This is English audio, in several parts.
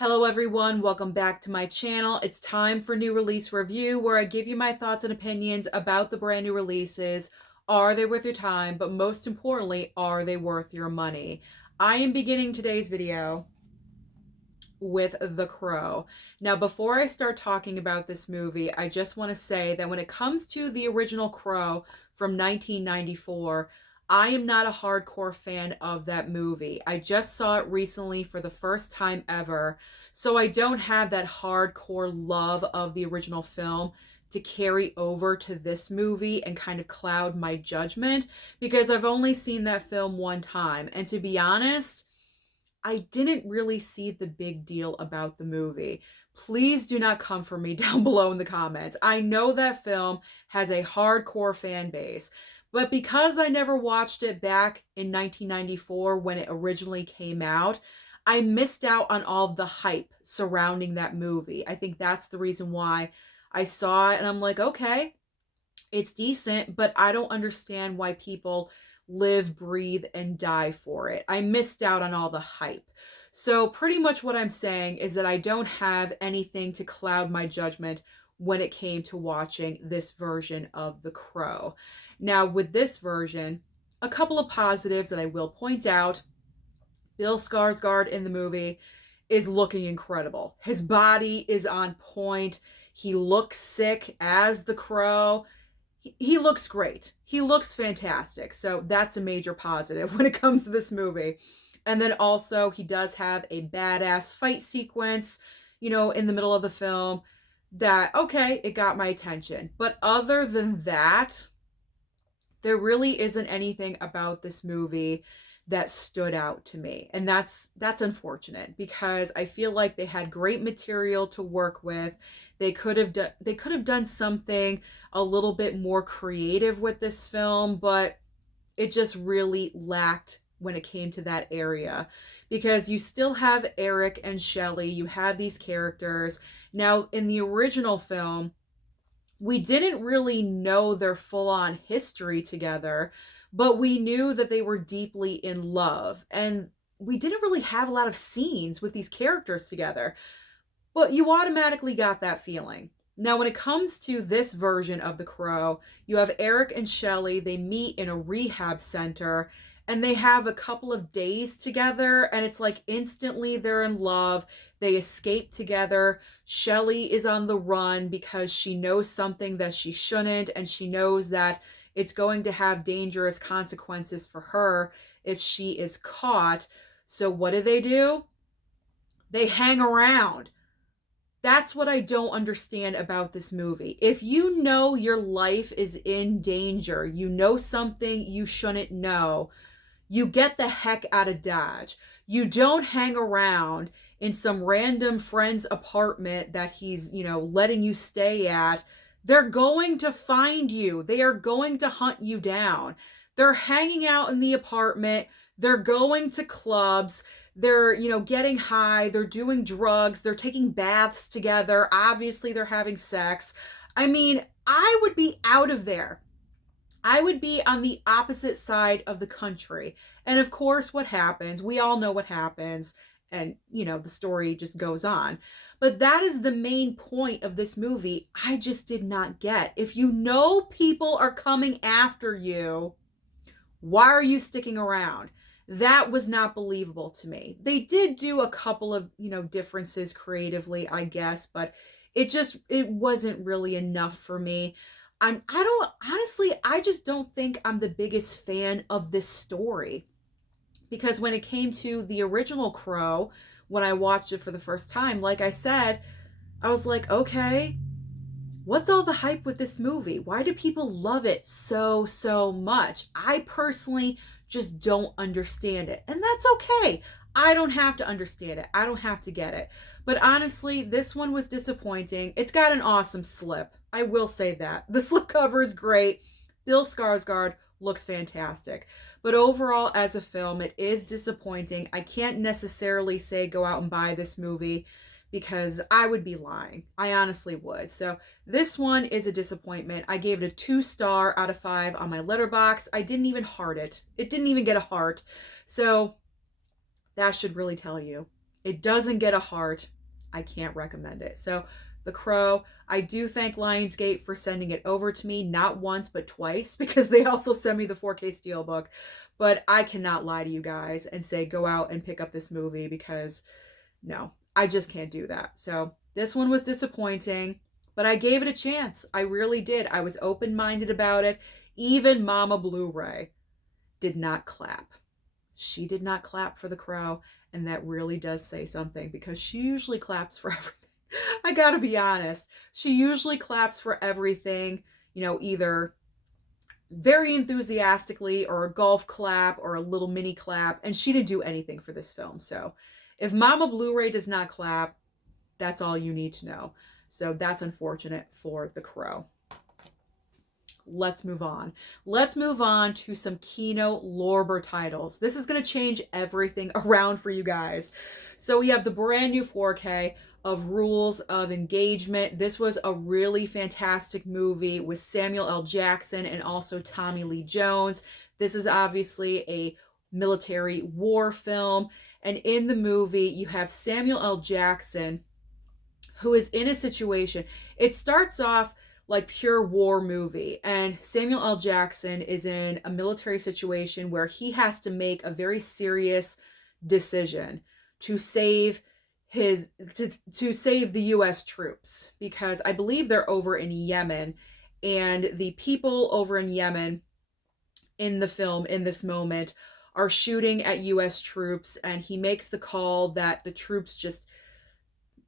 Hello everyone, welcome back to my channel. It's time for new release review where I give you my thoughts and opinions about the brand new releases. Are they worth your time? But most importantly, are they worth your money? I am beginning today's video with The Crow. Now, before I start talking about this movie, I just want to say that when it comes to the original Crow from 1994, I am not a hardcore fan of that movie. I just saw it recently for the first time ever, so I don't have that hardcore love of the original film to carry over to this movie and kind of cloud my judgment because I've only seen that film one time. And to be honest, I didn't really see the big deal about the movie. Please do not come for me down below in the comments. I know that film has a hardcore fan base, but because I never watched it back in 1994 when it originally came out, I missed out on all of the hype surrounding that movie. I think that's the reason why I saw it and I'm like, okay, it's decent, but I don't understand why people live, breathe, and die for it. I missed out on all the hype. So pretty much what I'm saying is that I don't have anything to cloud my judgment when it came to watching this version of The Crow. Now, with this version, a couple of positives that I will point out. Bill Skarsgård in the movie is looking incredible. His body is on point. He looks sick as the Crow. He looks great. He looks fantastic. So that's a major positive when it comes to this movie. And then also he does have a badass fight sequence, in the middle of the film that, okay, it got my attention. But other than that, there really isn't anything about this movie that stood out to me. And that's unfortunate because I feel like they had great material to work with. They could have done something a little bit more creative with this film, but it just really lacked when it came to that area because you still have Eric and Shelley, you have these characters. Now, in the original film, we didn't really know their full-on history together, but we knew that they were deeply in love. And we didn't really have a lot of scenes with these characters together, but you automatically got that feeling. Now, when it comes to this version of The Crow, you have Eric and Shelley. They meet in a rehab center and they have a couple of days together and it's like instantly they're in love. They escape together. Shelley is on the run because she knows something that she shouldn't, and she knows that it's going to have dangerous consequences for her if she is caught. So what do? They hang around. That's what I don't understand about this movie. If you know your life is in danger, you know something you shouldn't know, you get the heck out of Dodge. You don't hang around in some random friend's apartment that he's, letting you stay at. They're going to find you. They are going to hunt you down. They're hanging out in the apartment. They're going to clubs. They're, getting high. They're doing drugs. They're taking baths together. Obviously, they're having sex. I mean, I would be out of there. I would be on the opposite side of the country. And of course, what happens? We all know what happens. And, the story just goes on. But that is the main point of this movie. I just did not get. If you know people are coming after you, why are you sticking around? That was not believable to me. They did do a couple of, differences creatively, I guess, but it wasn't really enough for me. I just don't think I'm the biggest fan of this story. Because when it came to the original Crow, when I watched it for the first time, like I said, I was like, okay, what's all the hype with this movie? Why do people love it so much? I personally just don't understand it. And that's okay. I don't have to understand it. I don't have to get it. But honestly, this one was disappointing. It's got an awesome slip. I will say that. The slipcover is great. Bill Skarsgård looks fantastic. But overall, as a film, it is disappointing. I can't necessarily say go out and buy this movie because I would be lying. I honestly would. So this one is a disappointment. I gave it a 2-star out of 5 on my Letterboxd. I didn't even heart it. It didn't even get a heart. So that should really tell you. It doesn't get a heart. I can't recommend it. So, The Crow, I do thank Lionsgate for sending it over to me, not once, but twice, because they also sent me the 4K Steelbook. But I cannot lie to you guys and say go out and pick up this movie because no, I just can't do that. So, this one was disappointing, but I gave it a chance. I really did. I was open minded about it. Even Mama Blu-ray did not clap. She did not clap for The Crow, and that really does say something because she usually claps for everything. I gotta be honest. She usually claps for everything, either very enthusiastically or a golf clap or a little mini clap, and she didn't do anything for this film. So if Mama Blu-ray does not clap, that's all you need to know. So that's unfortunate for The Crow. Let's move on. Let's move on to some Kino Lorber titles. This is going to change everything around for you guys. So we have the brand new 4K of Rules of Engagement. This was a really fantastic movie with Samuel L. Jackson and also Tommy Lee Jones. This is obviously a military war film. And in the movie, you have Samuel L. Jackson, who is in a situation. It starts off like pure war movie, and Samuel L. Jackson is in a military situation where he has to make a very serious decision to save to save the US troops, because I believe they're over in Yemen, and the people over in Yemen in the film in this moment are shooting at US troops, and he makes the call that the troops just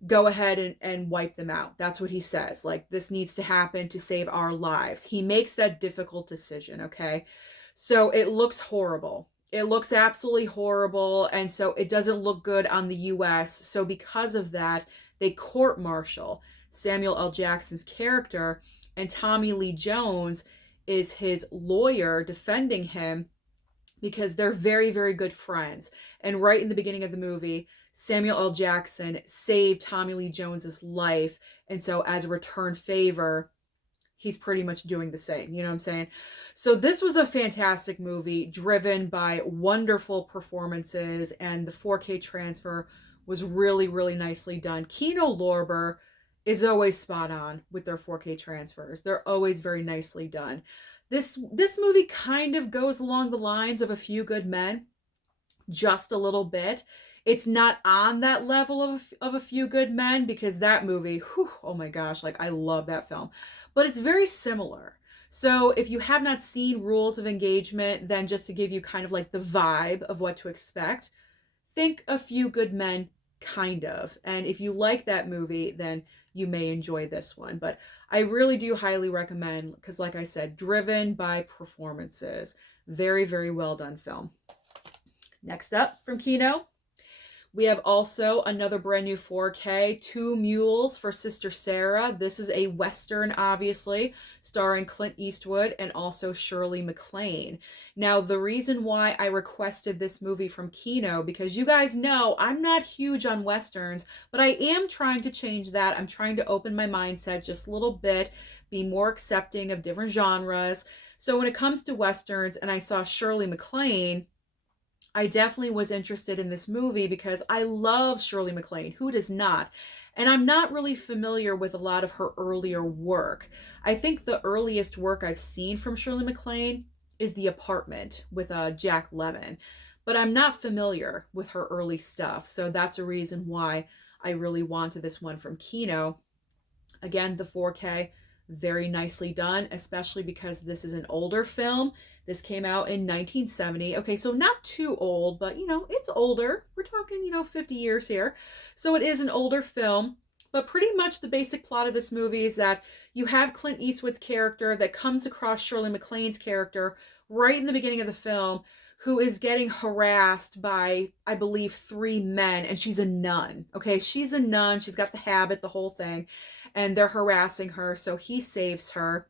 go ahead and wipe them out. That's what he says. Like, this needs to happen to save our lives. He makes that difficult decision, okay? So it looks horrible. It looks absolutely horrible, and so it doesn't look good on the US. So because of that, they court-martial Samuel L. Jackson's character, and Tommy Lee Jones is his lawyer defending him because they're very, very good friends. And right in the beginning of the movie, Samuel L. Jackson saved Tommy Lee Jones's life, and so as a return favor, he's pretty much doing the same. You know what I'm saying? So this was a fantastic movie driven by wonderful performances, and the 4K transfer was really, really nicely done. Kino Lorber is always spot on with their 4K transfers. They're always very nicely done. This movie kind of goes along the lines of A Few Good Men, just a little bit. It's not on that level of A Few Good Men, because that movie, whew, oh my gosh, like I love that film. But it's very similar. So if you have not seen Rules of Engagement, then just to give you kind of like the vibe of what to expect, think A Few Good Men, kind of. And if you like that movie, then you may enjoy this one. But I really do highly recommend, because like I said, driven by performances. Very, very well done film. Next up from Kino, we have also another brand new 4K, Two Mules for Sister Sarah. This is a Western, obviously, starring Clint Eastwood and also Shirley MacLaine. Now, the reason why I requested this movie from Kino, because you guys know I'm not huge on Westerns, but I am trying to change that. I'm trying to open my mindset just a little bit, be more accepting of different genres. So when it comes to Westerns, and I saw Shirley MacLaine, I definitely was interested in this movie because I love Shirley MacLaine. Who does not? And I'm not really familiar with a lot of her earlier work. I think the earliest work I've seen from Shirley MacLaine is The Apartment with Jack Lemmon. But I'm not familiar with her early stuff. So that's a reason why I really wanted this one from Kino. Again, the 4K, very nicely done, especially because this is an older film. This came out in 1970. Okay, so not too old, but it's older. We're talking, 50 years here. So it is an older film, but pretty much the basic plot of this movie is that you have Clint Eastwood's character that comes across Shirley MacLaine's character right in the beginning of the film, who is getting harassed by, I believe, 3 men, and she's a nun. Okay, she's a nun. She's got the habit, the whole thing, and they're harassing her, so he saves her.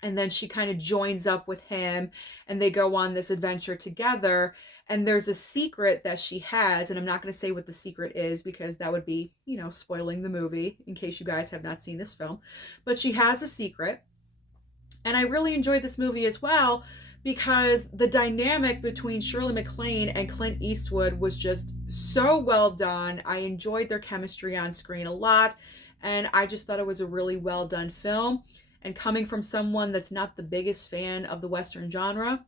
And then she kind of joins up with him, and they go on this adventure together. And there's a secret that she has, and I'm not going to say what the secret is because that would be, spoiling the movie in case you guys have not seen this film. But she has a secret. And I really enjoyed this movie as well because the dynamic between Shirley MacLaine and Clint Eastwood was just so well done. I enjoyed their chemistry on screen a lot, and I just thought it was a really well done film. And coming from someone that's not the biggest fan of the Western genre,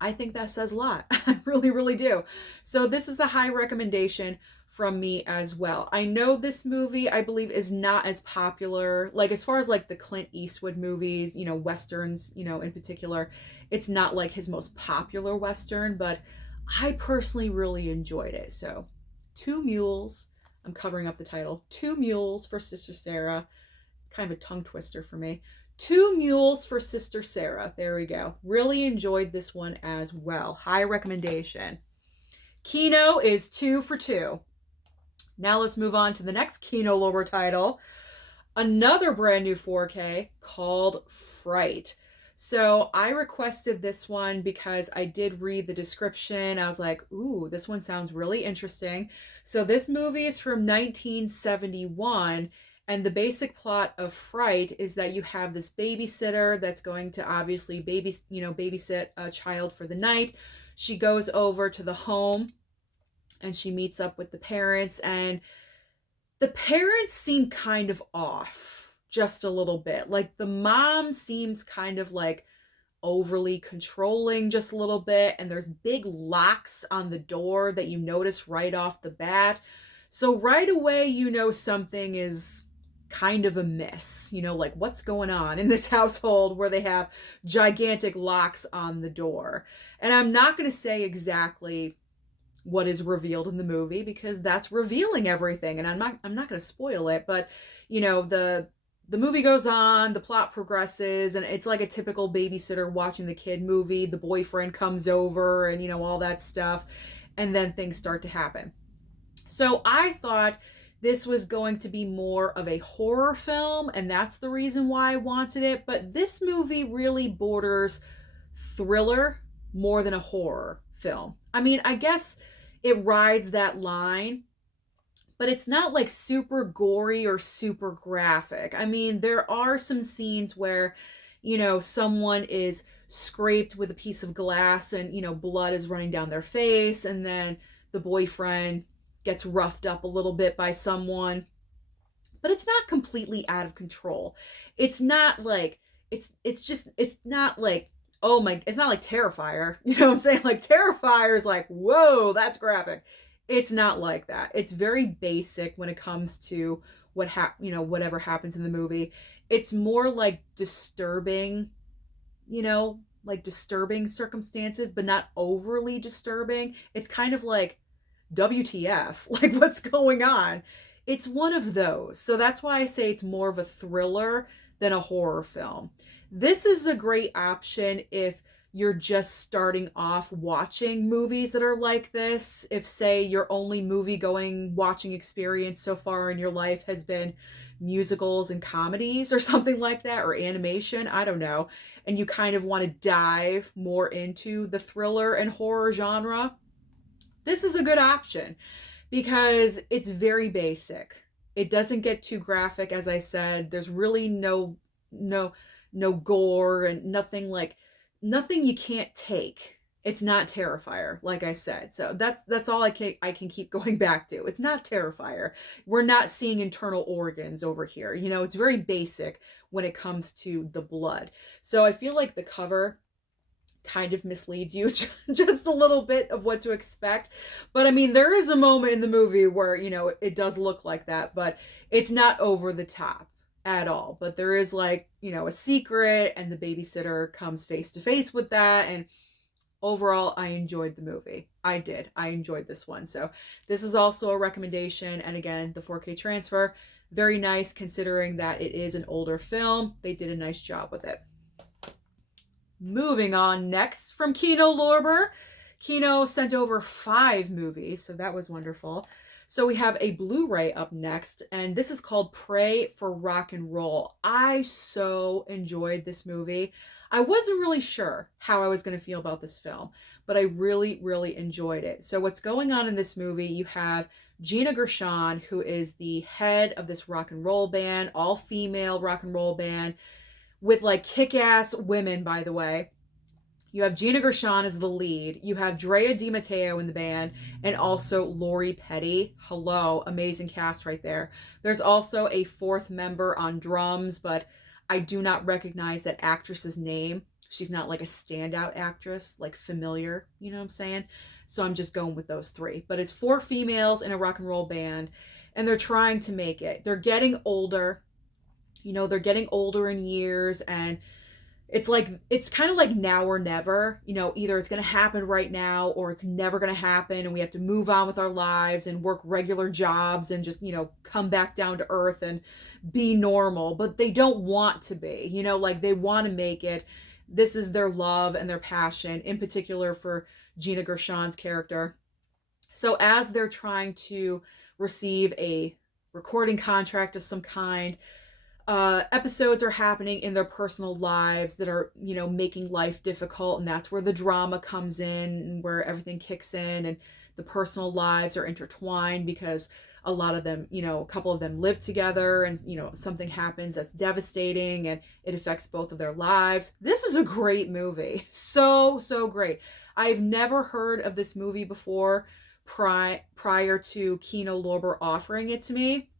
I think that says a lot. I really, really do. So this is a high recommendation from me as well. I know this movie, I believe, is not as popular, like as far as like the Clint Eastwood movies, Westerns, in particular, it's not like his most popular Western, but I personally really enjoyed it. So Two Mules, I'm covering up the title, Two Mules for Sister Sarah, kind of a tongue twister for me. Two Mules for Sister Sarah. There we go. Really enjoyed this one as well. High recommendation. Kino is 2 for 2. Now let's move on to the next Kino Lorber title. Another brand new 4K called Fright. So I requested this one because I did read the description. I was like, ooh, this one sounds really interesting. So this movie is from 1971. And the basic plot of Fright is that you have this babysitter that's going to obviously babysit a child for the night. She goes over to the home and she meets up with the parents, and the parents seem kind of off just a little bit. Like the mom seems kind of like overly controlling just a little bit, and there's big locks on the door that you notice right off the bat. So right away, something is kind of amiss, like what's going on in this household where they have gigantic locks on the door. And I'm not going to say exactly what is revealed in the movie because that's revealing everything, and I'm not going to spoil it, but the movie goes on, the plot progresses, and it's like a typical babysitter watching the kid movie. The boyfriend comes over and all that stuff, and then things start to happen. So I thought this was going to be more of a horror film, and that's the reason why I wanted it. But this movie really borders thriller more than a horror film. I mean, I guess it rides that line, but it's not like super gory or super graphic. I mean, there are some scenes where, someone is scraped with a piece of glass and, blood is running down their face, and then the boyfriend gets roughed up a little bit by someone, but it's not completely out of control. It's not like, it's not like, oh my, it's not like Terrifier. You know what I'm saying? Like Terrifier is like, whoa, that's graphic. It's not like that. It's very basic when it comes to whatever happens in the movie. It's more like disturbing, like disturbing circumstances, but not overly disturbing. It's kind of like, WTF, like what's going on? It's one of those. So that's why I say it's more of a thriller than a horror film. This is a great option if you're just starting off watching movies that are like this. If, say, your only movie-going watching experience so far in your life has been musicals and comedies or something like that, or animation, I don't know, and you kind of want to dive more into the thriller and horror genre, this is a good option because it's very basic. It doesn't get too graphic, as I said. There's really no gore and nothing you can't take. It's not Terrifier, like I said. So that's all I can keep going back to. It's not Terrifier. We're not seeing internal organs over here. It's very basic when it comes to the blood. So I feel like the cover kind of misleads you just a little bit of what to expect. But I mean, there is a moment in the movie where, it does look like that, but it's not over the top at all. But there is like, a secret, and the babysitter comes face to face with that. And overall, I enjoyed the movie. I did. I enjoyed this one. So this is also a recommendation. And again, the 4K transfer, very nice considering that it is an older film. They did a nice job with it. Moving on next from Kino Lorber. Kino sent over 5 movies, so that was wonderful. So we have a Blu-ray up next, and this is called Pray for Rock and Roll. I so enjoyed this movie. I wasn't really sure how I was going to feel about this film, but I really, really enjoyed it. So what's going on in this movie, you have Gina Gershon, who is the head of this rock and roll band, all-female rock and roll band, with like kick-ass women, by the way. You have Gina Gershon as the lead. You have Drea Di Matteo in the band, and also Lori Petty. Hello, amazing cast right there. There's also a fourth member on drums, but I do not recognize that actress's name. She's not like a standout actress, like familiar, you know what I'm saying? So I'm just going with those three. But it's four females in a rock and roll band, and they're trying to make it. They're getting older. You know, they're getting older in years, and it's kind of like now or never. You know, either it's going to happen right now or it's never going to happen, and we have to move on with our lives and work regular jobs and just, you know, come back down to earth and be normal. But they don't want to be, you know, like they want to make it. This is their love and their passion, in particular for Gina Gershon's character. So as they're trying to receive a recording contract of some kind, episodes are happening in their personal lives that are, you know, making life difficult, and that's where the drama comes in and where everything kicks in, and the personal lives are intertwined because a lot of them, you know, a couple of them live together, and, you know, something happens that's devastating and it affects both of their lives. This is a great movie. So great. I've never heard of this movie before prior to Kino Lorber offering it to me.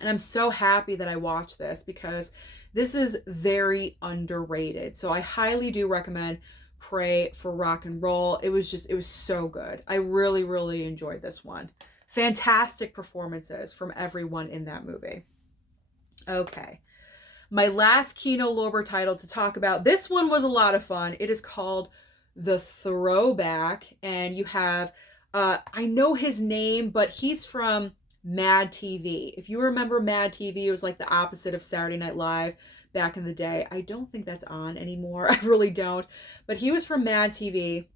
And I'm so happy that I watched this because this is very underrated. So I highly do recommend Pray for Rock and Roll. It was so good. I really enjoyed this one. Fantastic performances from everyone in that movie. Okay. My last Kino Lorber title to talk about. This one was a lot of fun. It is called The Throwback. And you have, I know his name, but he's from Mad TV. If you remember Mad TV, it was like the opposite of Saturday Night Live back in the day. I don't think that's on anymore. I really don't. But he was from Mad TV.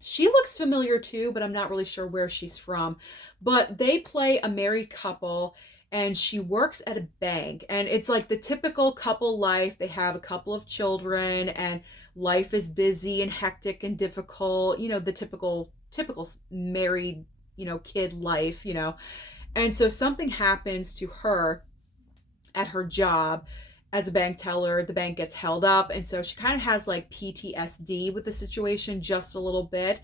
She looks familiar too, but I'm not really sure where she's from. But they play a married couple, and she works at a bank. And it's like the typical couple life. They have a couple of children, and life is busy and hectic and difficult. You know, the typical married, you know, kid life, you know. And so something happens to her at her job as a bank teller. The bank gets held up, and so she kind of has like PTSD with the situation just a little bit.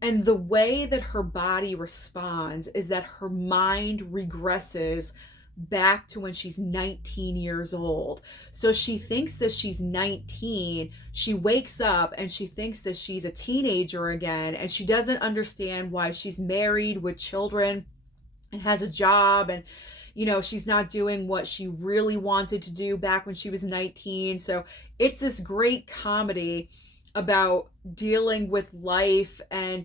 And the way that her body responds is that her mind regresses back to when she's 19 years old. So she thinks that she's 19. She wakes up and she thinks that she's a teenager again, and she doesn't understand why she's married with children and has a job, and, you know, she's not doing what she really wanted to do back when she was 19. So it's this great comedy about dealing with life and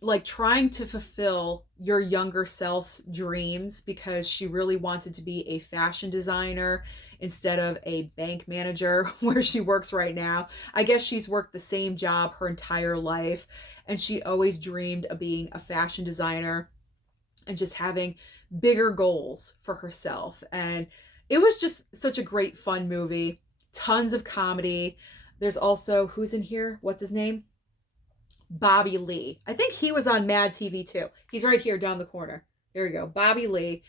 like trying to fulfill your younger self's dreams, because she really wanted to be a fashion designer instead of a bank manager where she works right now. I guess she's worked the same job her entire life, and she always dreamed of being a fashion designer and just having bigger goals for herself. And it was just such a great fun movie. Tons of comedy. There's also, who's in here? What's his name? Bobby Lee. I think he was on Mad TV too. He's right here down the corner. There we go. Bobby Lee.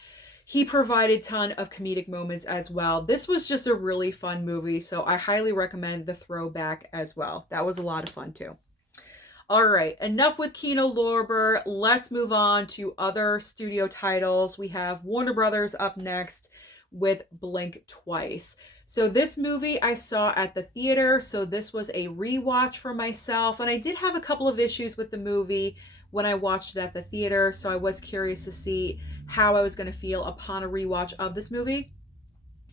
He provided a ton of comedic moments as well. This was just a really fun movie, so I highly recommend The Throwback as well. That was a lot of fun too. All right, enough with Kino Lorber. Let's move on to other studio titles. We have Warner Brothers up next with Blink Twice. So this movie I saw at the theater, so this was a rewatch for myself, and I did have a couple of issues with the movie when I watched it at the theater, so I was curious to see how I was going to feel upon a rewatch of this movie.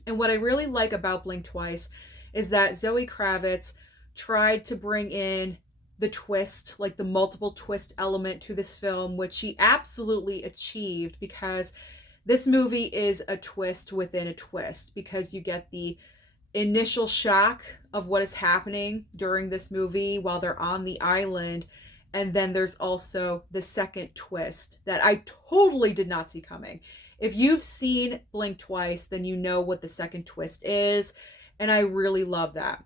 And what I really like about Blink Twice is that Zoe Kravitz tried to bring in the twist, like the multiple twist element to this film, which she absolutely achieved, because this movie is a twist within a twist, because you get the initial shock of what is happening during this movie while they're on the island, and then there's also the second twist that I totally did not see coming. If you've seen Blink Twice, then you know what the second twist is, and I really love that.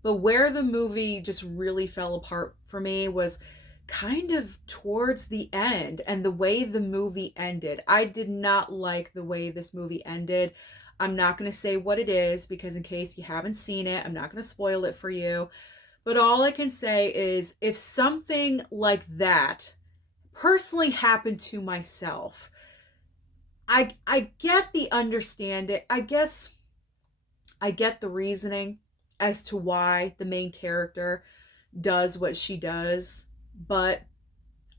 But where the movie just really fell apart for me was kind of towards the end, and the way the movie ended. I did not like the way this movie ended. I'm not going to say what it is, because in case you haven't seen it, I'm not going to spoil it for you. But all I can say is if something like that personally happened to myself, I get the understanding. I guess I get the reasoning as to why the main character does what she does, but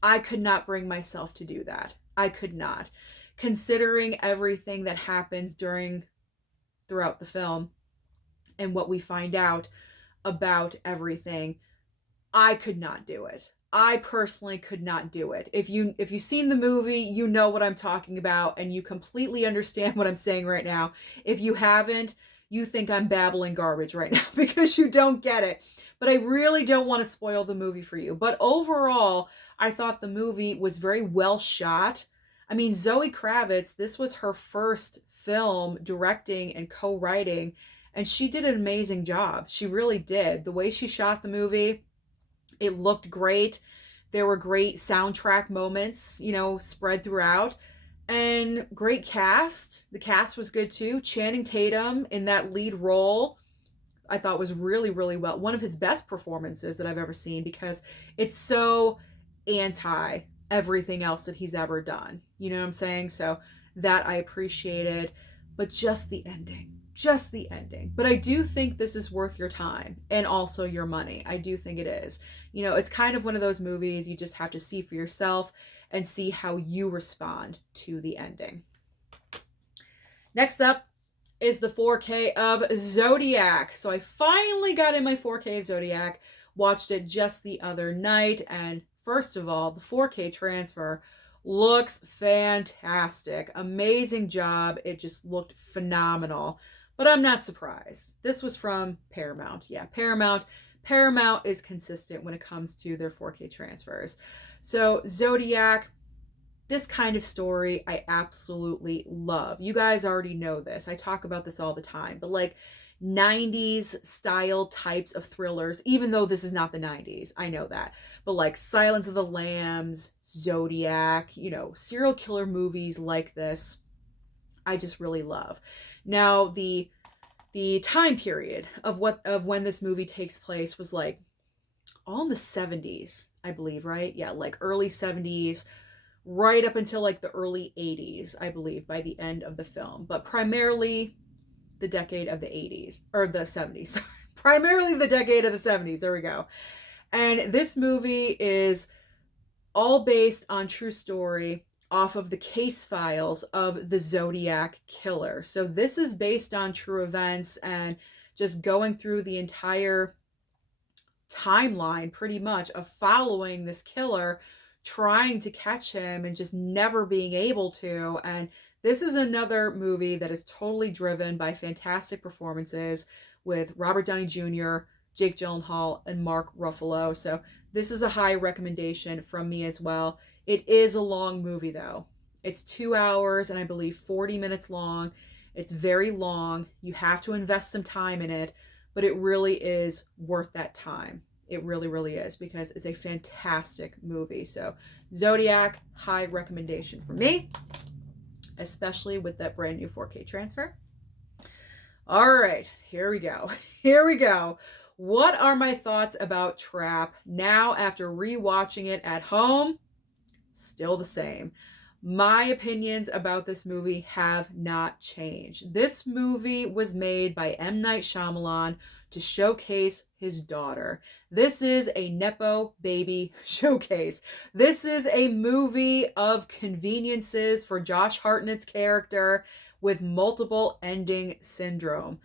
I could not bring myself to do that. I could not. Considering everything that happens throughout the film and what we find out about everything, I could not do it. I personally could not do it. If you've seen the movie, you know what I'm talking about and you completely understand what I'm saying right now. If you haven't, you think I'm babbling garbage right now because you don't get it. But I really don't want to spoil the movie for you. But overall, I thought the movie was very well shot. I mean, Zoe Kravitz, this was her first film directing and co-writing, and she did an amazing job. She really did. The way she shot the movie, it looked great. There were great soundtrack moments, spread throughout. And great cast. The cast was good too. Channing Tatum in that lead role, I thought was really, really well. One of his best performances that I've ever seen because it's so anti everything else that he's ever done. You know what I'm saying? So that I appreciated. But just the ending. Just the ending. But I do think this is worth your time and also your money. I do think it is. It's kind of one of those movies you just have to see for yourself and see how you respond to the ending. Next up is the 4K of Zodiac. So I finally got in my 4K of Zodiac, watched it just the other night, and first of all, the 4K transfer looks fantastic. Amazing job. It just looked phenomenal. But I'm not surprised. This was from Paramount. Yeah, Paramount. Paramount is consistent when it comes to their 4K transfers. So Zodiac, this kind of story I absolutely love. You guys already know this. I talk about this all the time. But like 90s style types of thrillers, even though this is not the 90s, I know that. But like Silence of the Lambs, Zodiac, serial killer movies like this, I just really love. Now, the time period of when this movie takes place was like all in the 70s, I believe, right? Yeah, like early 70s, right up until like the early 80s, I believe, by the end of the film. But primarily the decade of the 80s, or the 70s. Primarily the decade of the 70s. There we go. And this movie is all based on true story off of the case files of the Zodiac killer. So this is based on true events and just going through the entire timeline pretty much of following this killer, trying to catch him and just never being able to. And this is another movie that is totally driven by fantastic performances with Robert Downey Jr., Jake Gyllenhaal, and Mark Ruffalo. So this is a high recommendation from me as well. It is a long movie though. It's 2 hours and I believe 40 minutes long. It's very long. You have to invest some time in it, but it really is worth that time. It really, really is because it's a fantastic movie. So Zodiac, high recommendation from me, especially with that brand new 4K transfer. All right, here we go. Here we go. What are my thoughts about Trap now after rewatching it at home? Still the same. My opinions about this movie have not changed. This movie was made by M. Night Shyamalan to showcase his daughter. This is a Nepo baby showcase. This is a movie of conveniences for Josh Hartnett's character with multiple ending syndrome.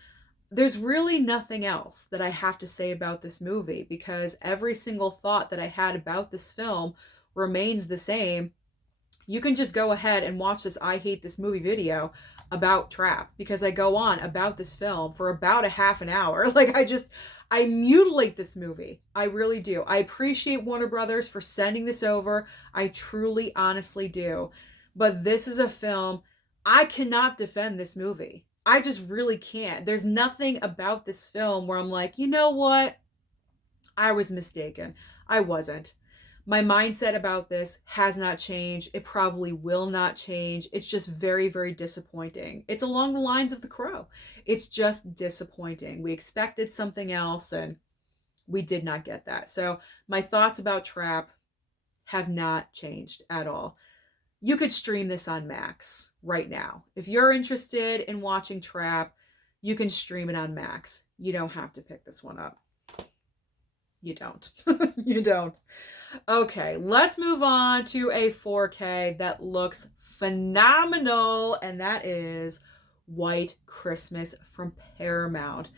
There's really nothing else that I have to say about this movie because every single thought that I had about this film remains the same. You can just go ahead and watch this I hate this movie video about Trap because I go on about this film for about a half an hour. Like I mutilate this movie. I really do. I appreciate Warner Brothers for sending this over. I truly, honestly do. But this is a film, I cannot defend this movie. I just really can't. There's nothing about this film where I'm like, you know what? I was mistaken. I wasn't. My mindset about this has not changed. It probably will not change. It's just very, very disappointing. It's along the lines of The Crow. It's just disappointing. We expected something else and We did not get that. So my thoughts about Trap have not changed at all. You could stream this on Max right now. If you're interested in watching Trap, you can stream it on Max. You don't have to pick this one up. You don't. You don't. Okay, let's move on to a 4K that looks phenomenal, and that is White Christmas from Paramount.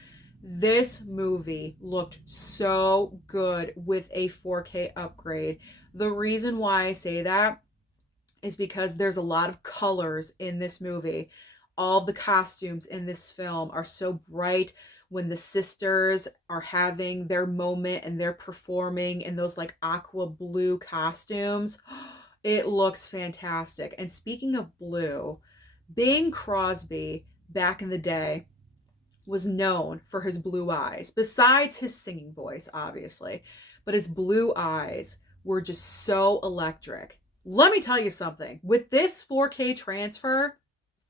This movie looked so good with a 4K upgrade. The reason why I say that is because there's a lot of colors in this movie. All the costumes in this film are so bright. When the sisters are having their moment and they're performing in those like aqua blue costumes, it looks fantastic. And speaking of blue, Bing Crosby back in the day was known for his blue eyes, besides his singing voice, obviously. But his blue eyes were just so electric. Let me tell you something. With this 4K transfer,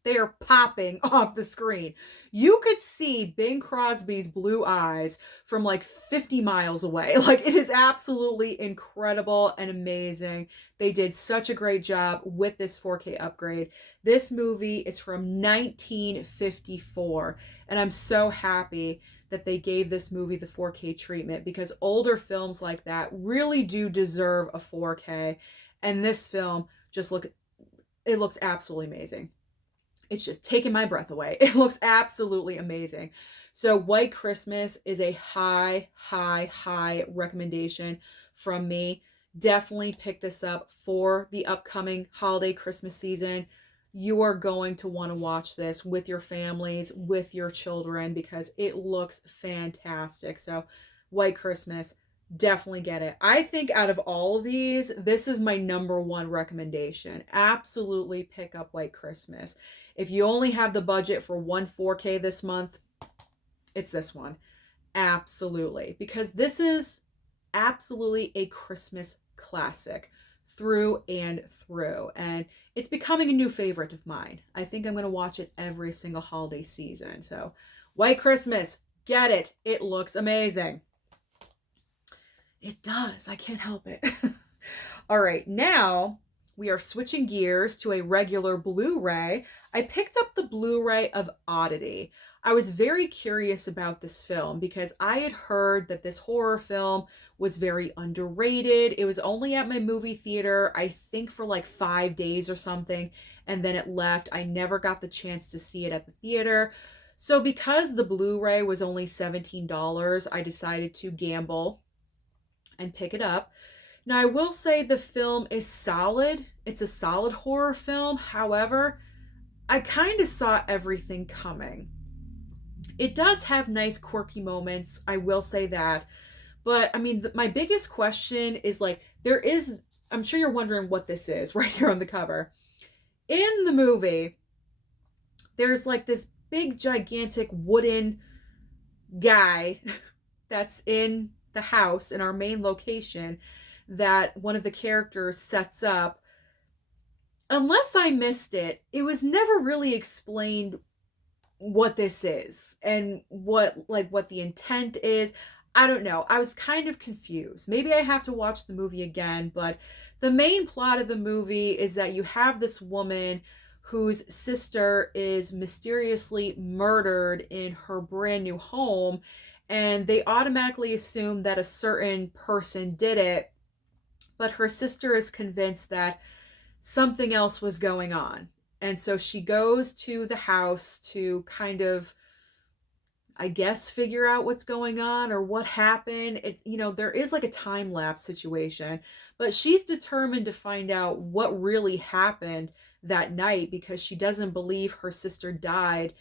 they are popping off the screen. You could see Bing Crosby's blue eyes from like 50 miles away. Like, it is absolutely incredible and amazing. They did such a great job with this 4K upgrade. This movie is from 1954, and I'm so happy that they gave this movie the 4K treatment, because older films like that really do deserve a 4K. And this film it looks absolutely amazing. It's just taking my breath away. It looks absolutely amazing. So White Christmas is a high, high, high recommendation from me. Definitely pick this up for the upcoming holiday Christmas season. You are going to want to watch this with your families, with your children, because it looks fantastic. So White Christmas, definitely get it. I think out of all of these, this is my number one recommendation. Absolutely pick up White Christmas. If you only have the budget for one 4K this month, it's this one. Absolutely. Because this is absolutely a Christmas classic through and through. And it's becoming a new favorite of mine. I think I'm going to watch it every single holiday season. So White Christmas, get it. It looks amazing. It does. I can't help it. All right, now we are switching gears to a regular Blu-ray. I picked up the Blu-ray of Oddity. I was very curious about this film because I had heard that this horror film was very underrated. It was only at my movie theater, I think for like 5 days or something, and then it left. I never got the chance to see it at the theater. So because the Blu-ray was only $17, I decided to gamble and pick it up. Now, I will say the film is solid. It's a solid horror film. However, I kind of saw everything coming. It does have nice quirky moments, I will say that. But I mean, my biggest question is like, I'm sure you're wondering what this is right here on the cover. In the movie, there's like this big, gigantic wooden guy that's in the house in our main location that one of the characters sets up. Unless I missed it, it was never really explained what this is and what the intent is. I don't know. I was kind of confused. Maybe I have to watch the movie again, but the main plot of the movie is that you have this woman whose sister is mysteriously murdered in her brand new home, and they automatically assume that a certain person did it, but her sister is convinced that something else was going on. And so she goes to the house to kind of, I guess, figure out what's going on or what happened. There is like a time lapse situation, but she's determined to find out what really happened that night because she doesn't believe her sister died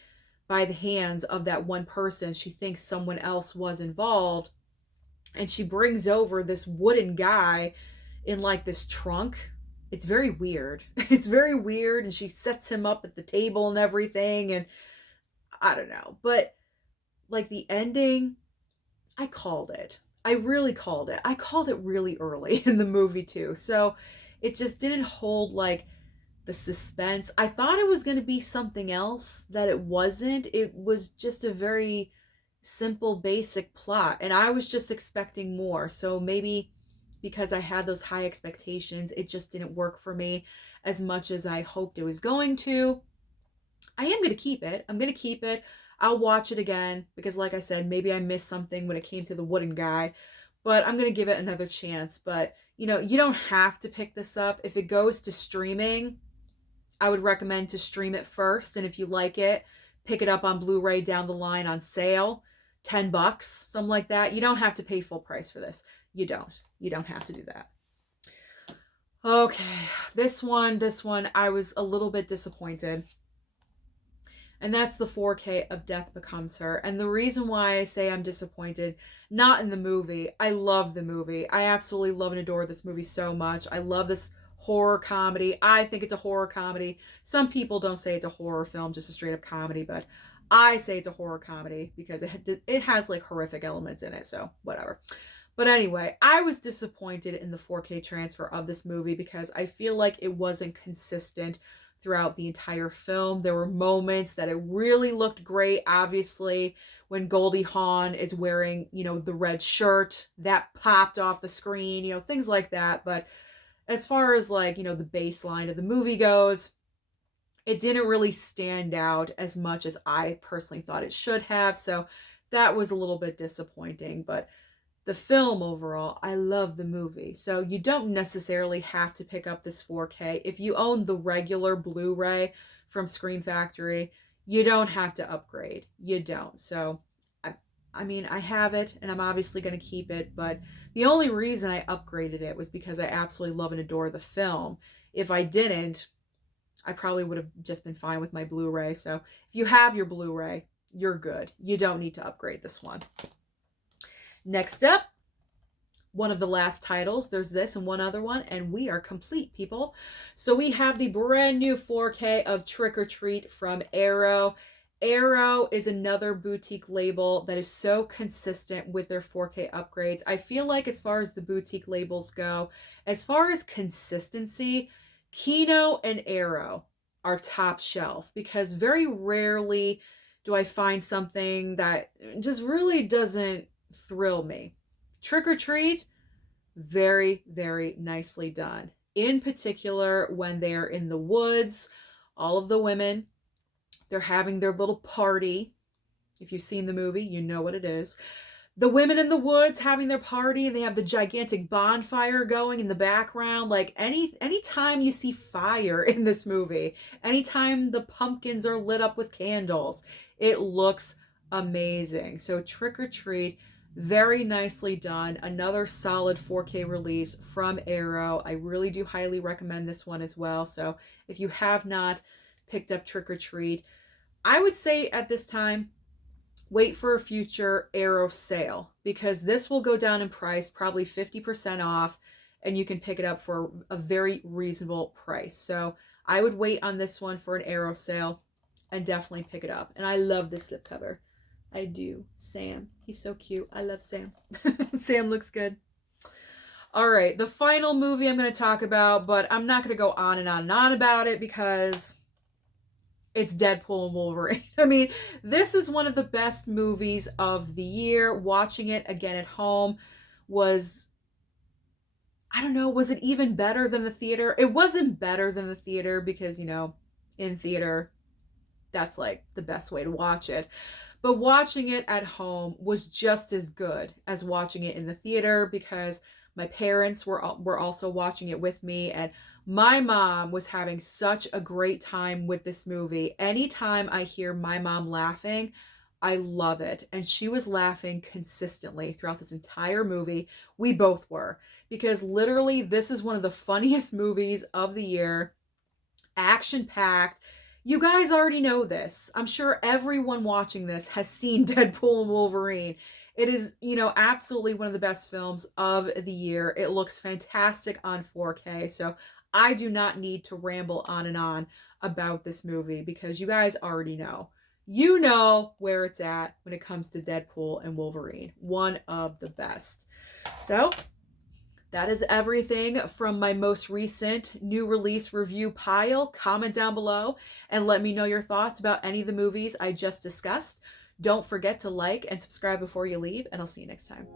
by the hands of that one person. She thinks someone else was involved. And she brings over this wooden guy in like this trunk. It's very weird. It's very weird. And she sets him up at the table and everything. And I don't know. But like the ending, I called it. I really called it. I called it really early in the movie too. So it just didn't hold like the suspense. I thought it was going to be something else that it wasn't. It was just a very simple, basic plot. And I was just expecting more. So maybe because I had those high expectations, it just didn't work for me as much as I hoped it was going to. I am going to keep it. I'm going to keep it. I'll watch it again because, like I said, maybe I missed something when it came to the wooden guy, but I'm going to give it another chance. But, you know, you don't have to pick this up. If it goes to streaming, I would recommend to stream it first. And if you like it, pick it up on Blu-ray down the line on sale, $10, something like that. You don't have to pay full price for this. You don't. You don't have to do that. Okay, this one, I was a little bit disappointed. And that's the 4K of Death Becomes Her. And the reason why I say I'm disappointed, not in the movie. I love the movie. I absolutely love and adore this movie so much. I love this horror comedy. I think it's a horror comedy. Some people don't say it's a horror film, just a straight up comedy, but I say it's a horror comedy because it has like horrific elements in it, so whatever. But anyway, I was disappointed in the 4K transfer of this movie because I feel like it wasn't consistent throughout the entire film. There were moments that it really looked great. Obviously, when Goldie Hawn is wearing, you know, the red shirt, that popped off the screen, you know, things like that. But as far as like, you know, the baseline of the movie goes, it didn't really stand out as much as I personally thought it should have. So that was a little bit disappointing. But the film overall, I love the movie. So you don't necessarily have to pick up this 4K. If you own the regular Blu-ray from Screen Factory, you don't have to upgrade. You don't. So, I mean, I have it and I'm obviously going to keep it. But the only reason I upgraded it was because I absolutely love and adore the film. If I didn't, I probably would have just been fine with my Blu-ray. So if you have your Blu-ray, you're good. You don't need to upgrade this one. Next up, one of the last titles. There's this and one other one, and we are complete, people. So we have the brand new 4K of Trick or Treat from Arrow. Arrow is another boutique label that is so consistent with their 4K upgrades. I feel like as far as the boutique labels go, as far as consistency, Kino and Arrow are top shelf because very rarely do I find something that just really doesn't thrill me. Trick or Treat, very, very nicely done. In particular, when they're in the woods, all of the women, they're having their little party. If you've seen the movie, you know what it is. The women in the woods having their party, and they have the gigantic bonfire going in the background. Like anytime you see fire in this movie, anytime the pumpkins are lit up with candles, it looks amazing. So Trick or Treat, very nicely done. Another solid 4K release from Arrow. I really do highly recommend this one as well. So if you have not picked up Trick or Treat, I would say at this time, wait for a future Arrow sale because this will go down in price, probably 50% off, and you can pick it up for a very reasonable price. So I would wait on this one for an Arrow sale and definitely pick it up. And I love this slipcover. I do. Sam. He's so cute. I love Sam. Sam looks good. All right. The final movie I'm going to talk about, but I'm not going to go on and on and on about it because it's Deadpool and Wolverine. I mean, this is one of the best movies of the year. Watching it again at home was, I don't know, was it even better than the theater? It wasn't better than the theater because, you know, in theater, that's like the best way to watch it. But watching it at home was just as good as watching it in the theater because my parents were also watching it with me, and my mom was having such a great time with this movie. Anytime I hear my mom laughing, I love it. And she was laughing consistently throughout this entire movie. We both were, because literally this is one of the funniest movies of the year. Action-packed. You guys already know this. I'm sure everyone watching this has seen Deadpool and Wolverine. It is, you know, absolutely one of the best films of the year. It looks fantastic on 4K. So I do not need to ramble on and on about this movie because you guys already know. You know where it's at when it comes to Deadpool and Wolverine. One of the best. So that is everything from my most recent new release review pile. Comment down below and let me know your thoughts about any of the movies I just discussed. Don't forget to like and subscribe before you leave, and I'll see you next time.